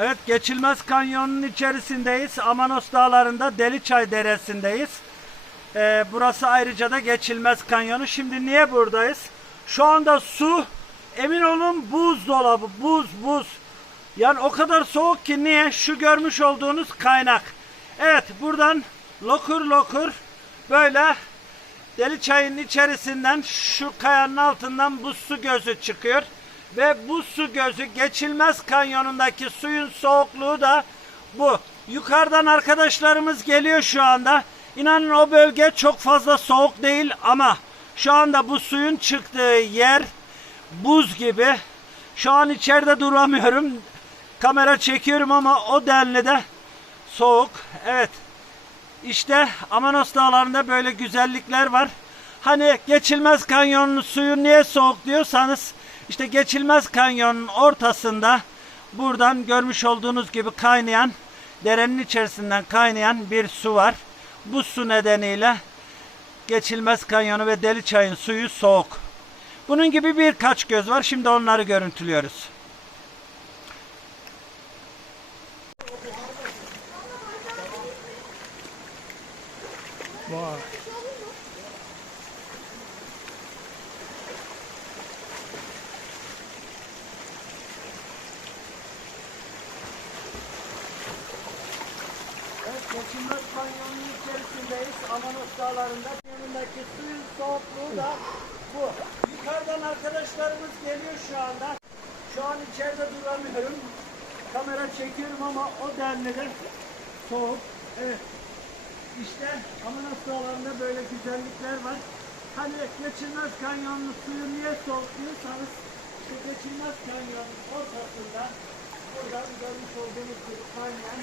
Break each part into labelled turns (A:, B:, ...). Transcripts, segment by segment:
A: Evet Geçilmez Kanyon'un içerisindeyiz. Amanos Dağları'nda Deliçay Deresi'ndeyiz. Ee, burası ayrıca da Geçilmez Kanyonu. Şimdi niye buradayız? Şu anda su emin olun buzdolabı, buz, buz. Yani o kadar soğuk ki niye? Şu görmüş olduğunuz kaynak. Evet buradan lokur lokur böyle Deli çayın içerisinden şu kayanın altından bu su gözü çıkıyor. Ve bu su gözü geçilmez kanyonundaki suyun soğukluğu da bu. Yukarıdan arkadaşlarımız geliyor şu anda. İnanın o bölge çok fazla soğuk değil ama şu anda bu suyun çıktığı yer buz gibi. Şu an içeride duramıyorum. Kamera çekiyorum ama o denli de soğuk. Evet. İşte Amanos Dağları'nda böyle güzellikler var. Hani geçilmez kanyonun suyu niye soğuk diyorsanız işte geçilmez kanyonun ortasında buradan görmüş olduğunuz gibi kaynayan derenin içerisinden kaynayan bir su var. Bu su nedeniyle geçilmez kanyonu ve deli çayın suyu soğuk. Bunun gibi birkaç göz var. Şimdi onları görüntülüyoruz. Vay. Geçilmez Kanyonu'nun içerisindeyiz. Amanos Dağları'nda. Yanındaki suyun soğukluğu da bu. Yukarıdan arkadaşlarımız geliyor şu anda. Şu an içeride duramıyorum. Kamera çekiyorum ama o denli de soğuk. Evet. İşte Amanos Dağları'nda böyle güzellikler var. Hani geçilmez kanyonun suyu niye soğuk diyorsanız işte geçilmez kanyonun ortasında buradan görmüş olduğunuz gibi kaynayan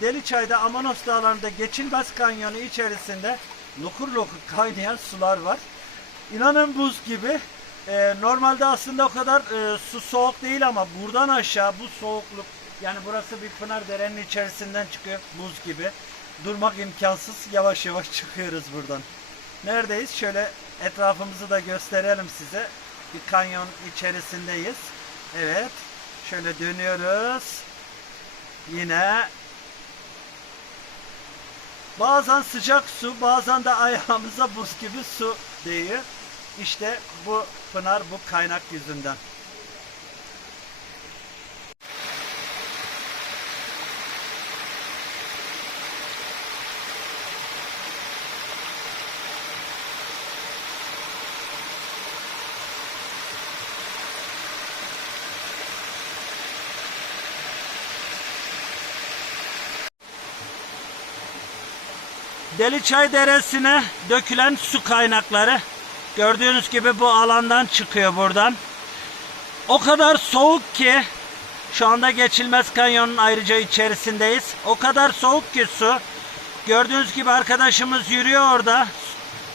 A: Deliçay'da Amanos Dağları'nda geçilmez kanyonu içerisinde lokur lokur kaynayan sular var. İnanın buz gibi. Ee, normalde aslında o kadar e, su soğuk değil ama buradan aşağı bu soğukluk yani burası bir pınar derenin içerisinden çıkıyor buz gibi. Durmak imkansız. Yavaş yavaş çıkıyoruz buradan. Neredeyiz? Şöyle etrafımızı da gösterelim size. Bir kanyon içerisindeyiz. Evet. Şöyle dönüyoruz. Yine bazen sıcak su, bazen de ayağımıza buz gibi su değiyor. İşte bu pınar bu kaynak yüzünden. Deliçay Deresi'ne dökülen su kaynakları gördüğünüz gibi bu alandan çıkıyor buradan. O kadar soğuk ki şu anda geçilmez kanyonun ayrıca içerisindeyiz. O kadar soğuk ki su. Gördüğünüz gibi arkadaşımız yürüyor orada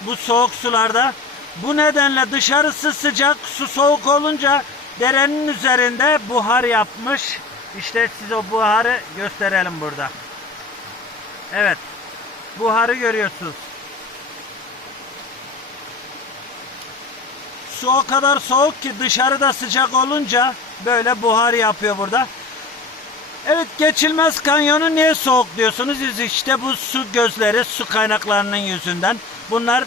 A: bu soğuk sularda. Bu nedenle dışarısı sıcak, su soğuk olunca derenin üzerinde buhar yapmış. İşte size o buharı gösterelim burada. Evet. Buharı görüyorsunuz. Su o kadar soğuk ki dışarıda sıcak olunca böyle buhar yapıyor burada. Evet geçilmez kanyonu niye soğuk diyorsunuz? İşte bu su gözleri su kaynaklarının yüzünden. Bunlar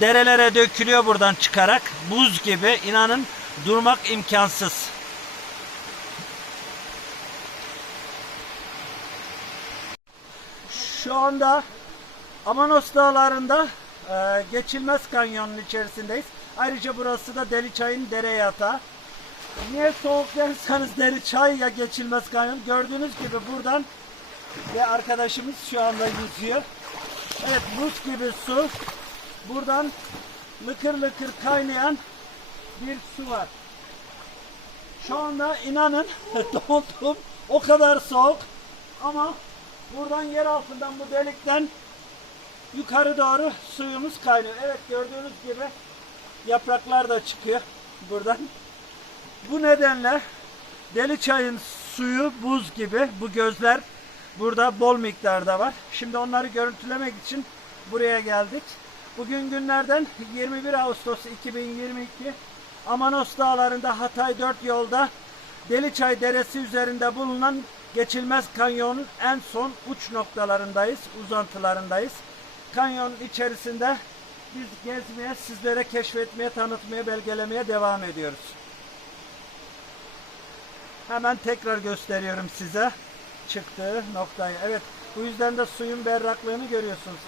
A: derelere dökülüyor buradan çıkarak. Buz gibi inanın durmak imkansız. Şu anda Amanos Dağları'nda e, geçilmez kanyonun içerisindeyiz. Ayrıca burası da Deliçay'ın dere yatağı. Niye soğuk derseniz Deliçay ya geçilmez kanyon. Gördüğünüz gibi buradan ve arkadaşımız şu anda yüzüyor. Evet buz gibi su. Buradan lıkır lıkır kaynayan bir su var. Şu anda inanın dondum. O kadar soğuk ama buradan yer altından bu delikten yukarı doğru suyumuz kaynıyor. Evet gördüğünüz gibi yapraklar da çıkıyor buradan. Bu nedenle deli çayın suyu buz gibi bu gözler burada bol miktarda var. Şimdi onları görüntülemek için buraya geldik. Bugün günlerden 21 Ağustos 2022 Amanos Dağları'nda Hatay 4 yolda Deliçay Deresi üzerinde bulunan Geçilmez Kanyon'un en son uç noktalarındayız, uzantılarındayız. Kanyonun içerisinde biz gezmeye, sizlere keşfetmeye, tanıtmaya, belgelemeye devam ediyoruz. Hemen tekrar gösteriyorum size çıktığı noktayı. Evet, bu yüzden de suyun berraklığını görüyorsunuz.